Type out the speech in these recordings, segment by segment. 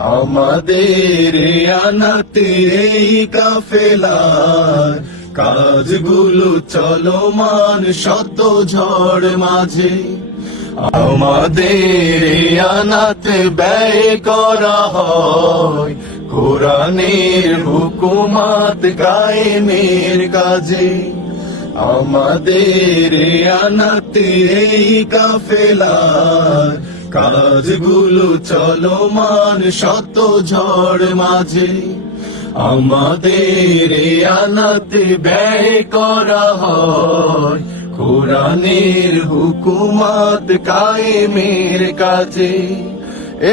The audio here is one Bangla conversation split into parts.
আমাদের আনাতে এই কাফেলার কাজগুলো চলমান শত ঝড় মাঝে। আমাদের আনাতে ব্যয় করা হয় কোরআনের হুকুমাত কায়েমের কাজে। আমাদের আনাতে এই কাফেলার কাজগুলো চলমান শত ঝড় মাঝে। আমাদের আনাতে ব্যয় করা হয় কোরআনের হুকুমাত কায়েমের কাজে।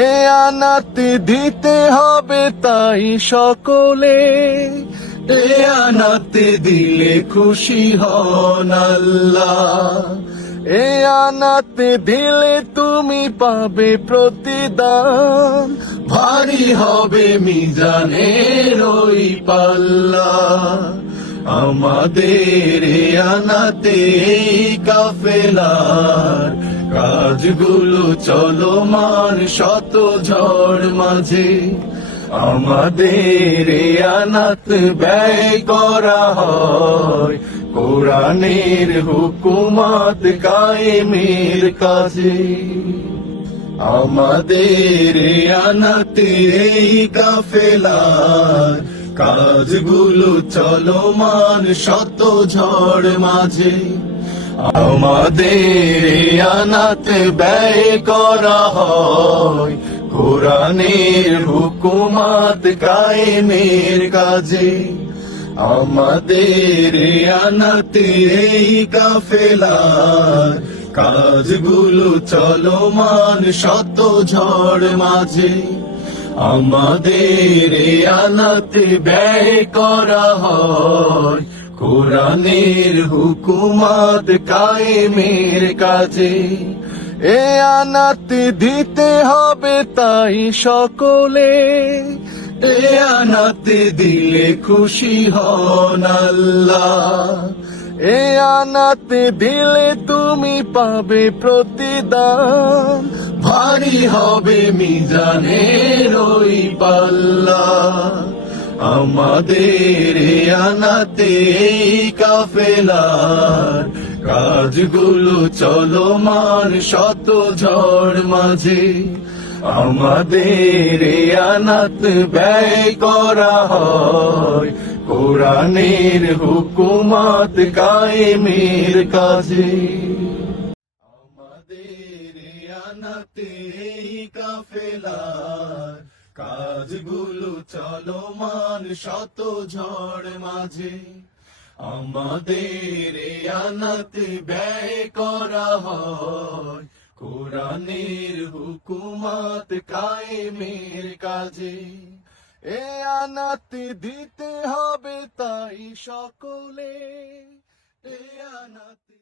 এ আনাতে দিতে হবে তাই সকলে, এ আনাতে দিলে খুশি হন আল্লাহ। এ আনাতে দিলে তুমি পাবে প্রতিদান, ভারী হবে মিজানের ওই পাল্লা। আমাদের আনাতে এই কাফেলার কাজগুলো চলমান শত ঝড় মাঝে। আমাদের আনাত ব্যয় করা হয় কোরআনের হুকুমাত কায়েমের কাজে। আমাদের আনাতে এই কাফেলার কাজগুলো চলমান শত ঝড় মাঝে। আমাদের আনাতে ব্যয় করা হয় কোরআনের হুকুমাত কায়েমের কাজে। আমাদের আনাতে এই কাফেলার কাজগুলো চলমান শত ঝড় মাঝে। আমাদের আনাতে ব্যয় করা হয় কোরআনের হুকুমাত কায়েমের কাজে। এ আনাতে দিতে হবে তাই সকলে, এ আনাতে দিলে খুশি হন আল্লাহ। এ আনাতে দিলে তুমি পাবে প্রতিদান, ভারী হবে মিজানের ওই পাল্লা। আমাদের আনাতে এই কাফেলার কাজগুলো চলমান শত ঝড় মাঝে। আমাদের আনাত ব্যয় করা হয় কোরআনের হুকুমাত কায়েমের কাজে। আমাদের আনাতে এই কাফেলার কাজগুলো চলমান শত ঝড় মাঝে। আমাদের আনাতে ব্যয় করা হয় কোরআনের হুকুমাত কায়েমের কাজে। এ আনাতে দিতে হবে তাই সকলে, এ আনাতে